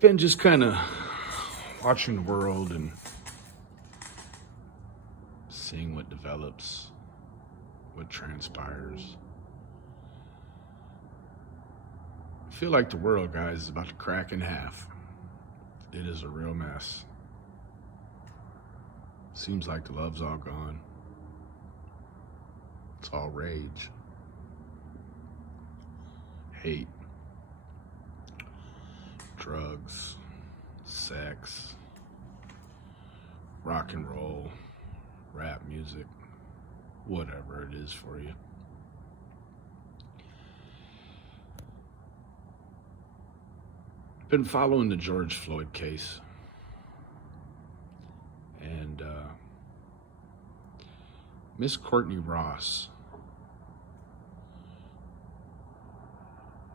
been just kind of watching the world and seeing what develops, what transpires. I feel like the world, guys, is about to crack in half. It is a real mess. Seems like the love's all gone. It's all rage, hate, drugs, sex, rock and roll, rap music, whatever it is for you. Been following the George Floyd case, and Miss Courteney Ross,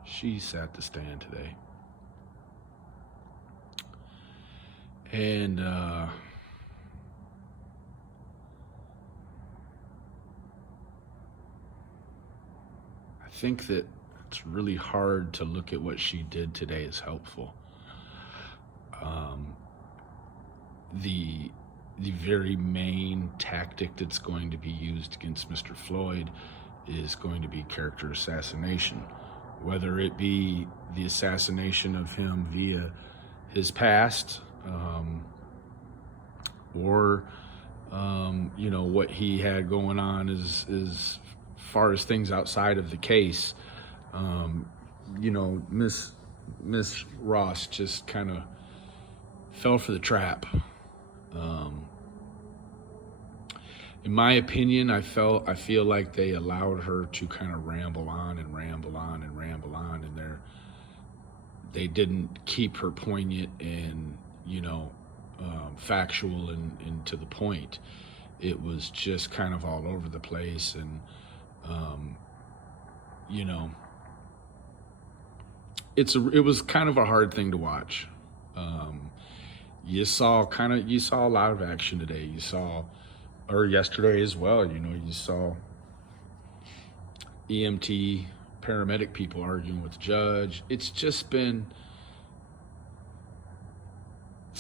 she sat the stand today, and I think that it's really hard to look at what she did today as helpful. The very main tactic that's going to be used against Mr. Floyd is going to be character assassination, whether it be the assassination of him via his past, or what he had going on as far as things outside of the case. Miss Ross just kind of fell for the trap. In my opinion, I feel like they allowed her to kind of ramble on, and they didn't keep her poignant and factual and to the point. It was just kind of all over the place, and it was kind of a hard thing to watch. You saw a lot of action today. Or yesterday as well. You saw EMT, paramedic people arguing with the judge. It's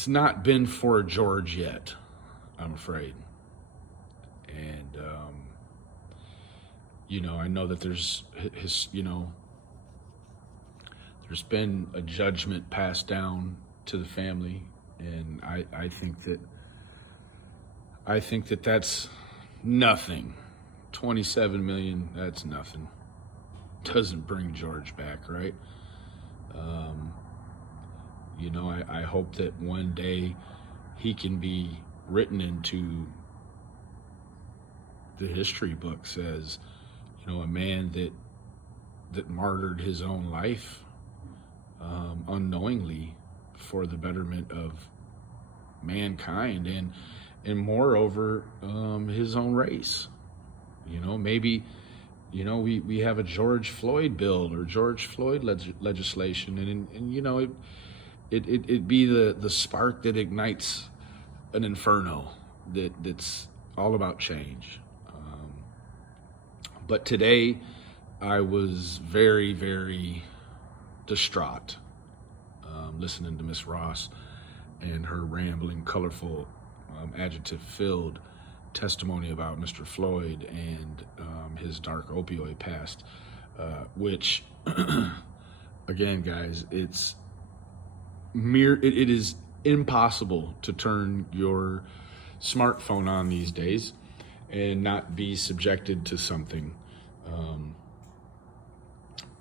not been for George yet, I'm afraid. And I know that there's been a judgment passed down to the family, and I think that that's nothing. 27 million, that's nothing. Doesn't bring George back, right? I hope that one day he can be written into the history books as, a man that martyred his own life unknowingly for the betterment of mankind and moreover his own race. Maybe we have a George Floyd bill or George Floyd legislation, and it'd be the spark that ignites an inferno that's all about change. But today I was very, very distraught listening to Miss Ross and her rambling, colorful, adjective-filled testimony about Mr. Floyd and his dark opioid past, which, again, guys, it is impossible to turn your smartphone on these days and not be subjected to something.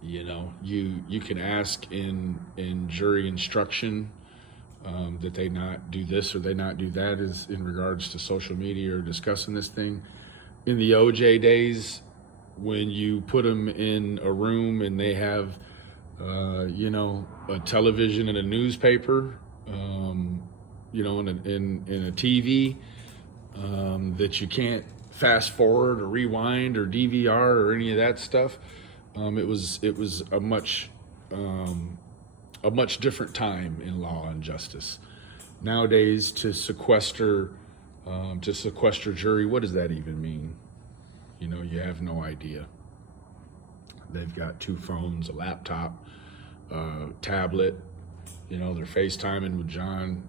You can ask in jury instruction that they not do this or they not do that is in regards to social media or discussing this thing. In the OJ days, when you put them in a room and they have, a television and a newspaper, in a TV, that you can't fast forward or rewind or DVR or any of that stuff. It was a much different time in law and justice. Nowadays, to sequester jury, what does that even mean? You have no idea. They've got 2 phones, a laptop, tablet, You know, they're FaceTiming with John,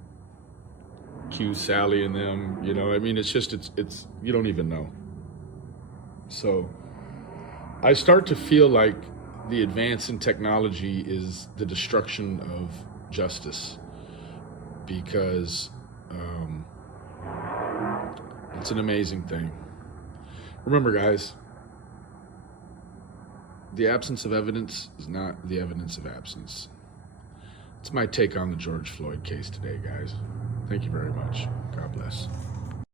Q, Sally, and them. You know, I mean, it's you don't even know. So I start to feel like the advance in technology is the destruction of justice, because it's an amazing thing. Remember, guys, the absence of evidence is not the evidence of absence. It's my take on the George Floyd case today, guys. Thank you very much. God bless.